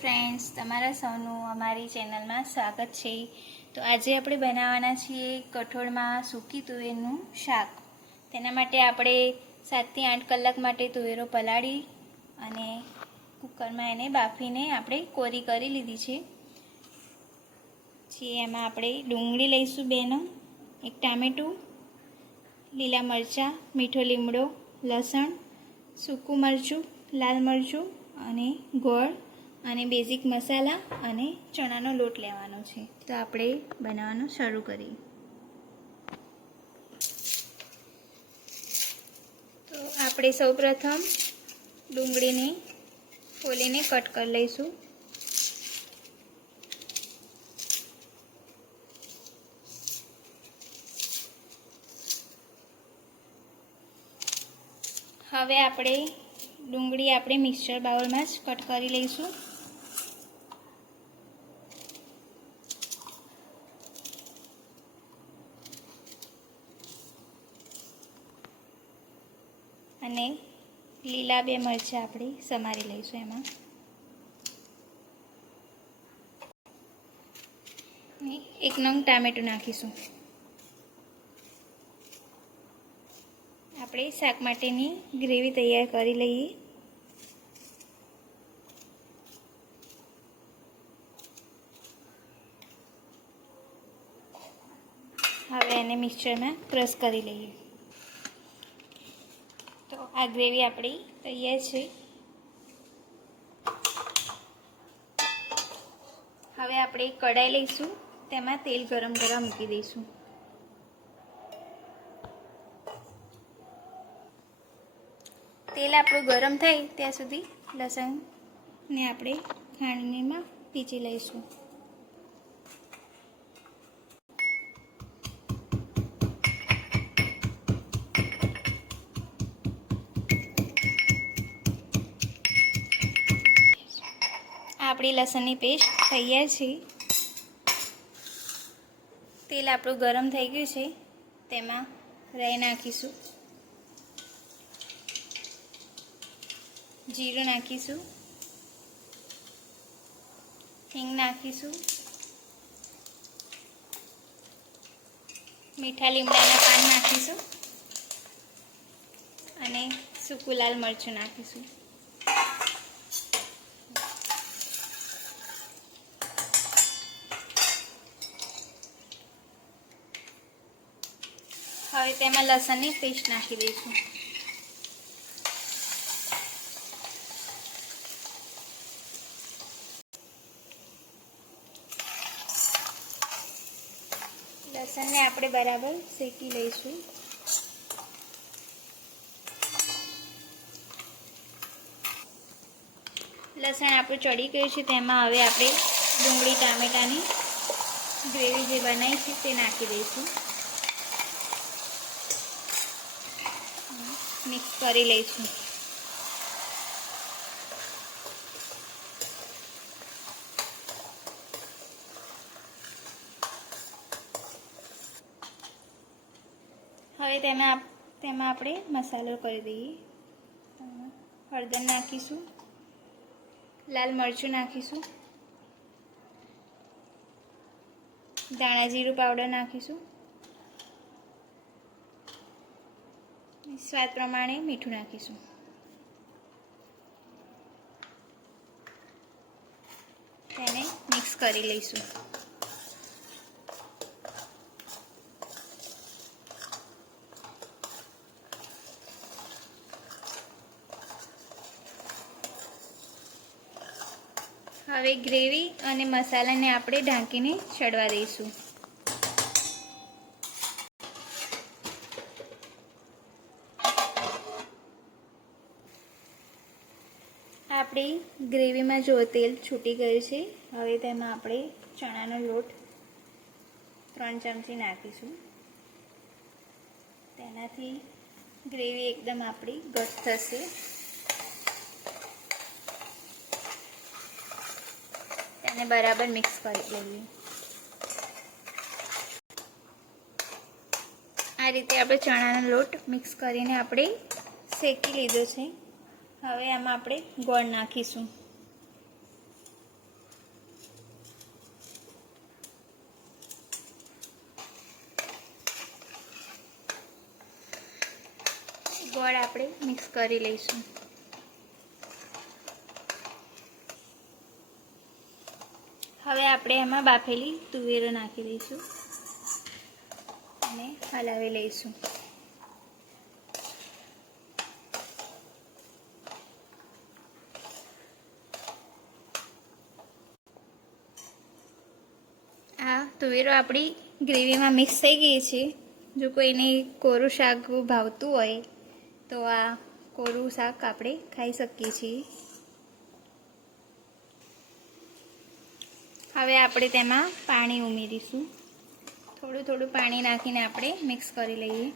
Friends તમારા સૌનું અમારી ચેનલમાં સ્વાગત છે. તો આજે આપણે બનાવવાના છીએ કઠોળમાં સૂકી તુવેરનું શાક. તેના માટે આપણે સાતથી આઠ કલાક માટે તુવેરો પલાળી અને કુકરમાં એને બાફીને આપણે કોરી કરી લીધી છે. પછી એમાં આપણે ડુંગળી લઈશું બેનો, એક ટામેટું, લીલા મરચાં, મીઠો લીમડો, લસણ, સૂકું મરચું, લાલ મરચું અને ગોળ અને બેઝિક મસાલા અને ચણાનો લોટ લેવાનો છે. તો આપણે બનાવવાનું શરૂ કરીએ. તો આપણે સૌપ્રથમ ડુંગળીને ફોલીને કટ કરી લઈશું. હવે આપણે ડુંગળી આપણે મિક્સર બાઉલમાં જ કટ કરી લઈશું. અને લીલા બે મરચાં આપણે સમારી લઈશું એમાં. એક નંગ ટામેટું નાખીશું. આપણે શાક માટેની ગ્રેવી તૈયાર કરી લઈએ. હવે એને મિક્સરમાં ક્રશ કરી લઈએ. આ ગ્રેવી આપણી તૈયાર છે. હવે આપણે કઢાઈ લઈશું, તેમાં તેલ ગરમ કરવા મૂકી દઈશું. તેલ આપણું ગરમ થાય ત્યાં સુધી લસણને આપણે ખાંડણીમાં પીચી લઈશું. આપણી લસણની પેસ્ટ તૈયાર છે. તેલ આપણું ગરમ થઈ ગયું છે. તેમાં રાઈ નાખીશું. જીરું નાખીશું. હિંગ નાખીશું. મીઠા લીમડાના પાન નાખીશું. અને સૂકું લાલ મરચું નાખીશું. હવે તેમાં લસણની પેસ્ટ નાખી દઈશું. લસણને આપણે બરાબર શેકી લઈશું. લસણ આપણું ચડી ગયું છે, તેમાં હવે આપણે ડુંગળી, ટામેટાની ગ્રેવી જે બનાવી છે, તે નાખી દઈશું. મિક્સ કરી લઈશું. હવે તેમાં તેમાં આપણે મસાલો કરી દઈએ. હળદર નાખીશું. લાલ મરચું નાખીશું. ધાણા જીરું પાવડર નાખીશું. સ્વાદ પ્રમાણે મીઠું નાખીશું. તેને મિક્સ કરી લઈશું. હવે ગ્રેવી અને મસાલાને આપણે ઢાંકીને ચડવા દઈશું. આપણી ગ્રેવીમાં જો તેલ છૂટી ગયું છે, હવે તેમાં આપણે ચણાનો લોટ ત્રણ ચમચી નાખીશું. તેનાથી ગ્રેવી એકદમ આપણી ઘટ થશે. તેને બરાબર મિક્સ કરી લેવી આ રીતે આપણે ચણાનો લોટ મિક્સ કરીને આપણે શેકી લીધો છે. હવે આમાં આપણે ગોળ નાખીશું. ગોળ આપણે મિક્સ કરી લઈશું. હવે આપણે એમાં બાફેલી તુવેરો નાખી દઈશું. અને હલાવી લઈશું. તુવેરો આપણી ગ્રેવીમાં મિક્સ થઈ ગઈ છે. જો કોઈને કોરું શાક ભાવતું હોય, તો આ કોરું શાક આપણે ખાઈ શકીએ છીએ. હવે આપણે તેમાં પાણી ઉમેરીશું. થોડું થોડું પાણી નાખીને આપણે મિક્સ કરી લઈએ.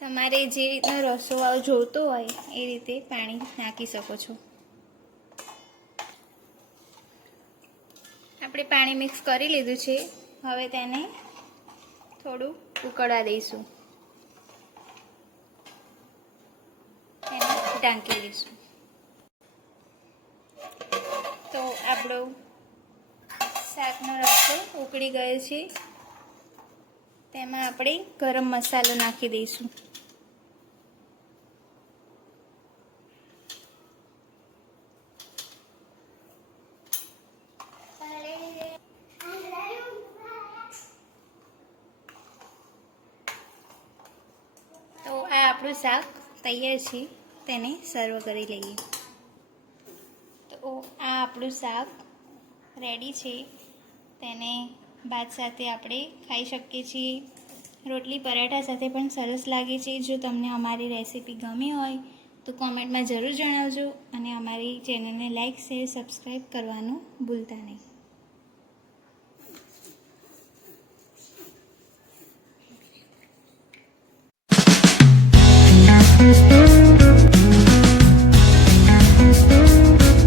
તમારે જે રીતનો રસો જોઈતો હોય, એ રીતે પાણી નાખી શકો છો. આપણે પાણી મિક્સ કરી લીધું છે. હવે તેને થોડું ઉકળવા દઈશું. તેને ઢાંકી દઈશું તો આપણો શાકનો રસો ઉકળી ગયો છે. તેમાં આપણે ગરમ મસાલો નાખી દઈશું તો આ આપણું શાક તૈયાર છે, તેને સર્વ કરી લઈએ. તો આ આપણું શાક રેડી છે. તેને ભાત સાથે આપણે ખાઈ શકીએ છીએ. રોટલી પરાઠા સાથે પણ સરસ લાગે છે. જો તમને અમારી રેસીપી ગમી હોય, તો કોમેન્ટમાં જરૂર જણાવજો અને અમારી ચેનલને લાઇક શેર સબસ્ક્રાઈબ કરવાનું ભૂલતા નહીં.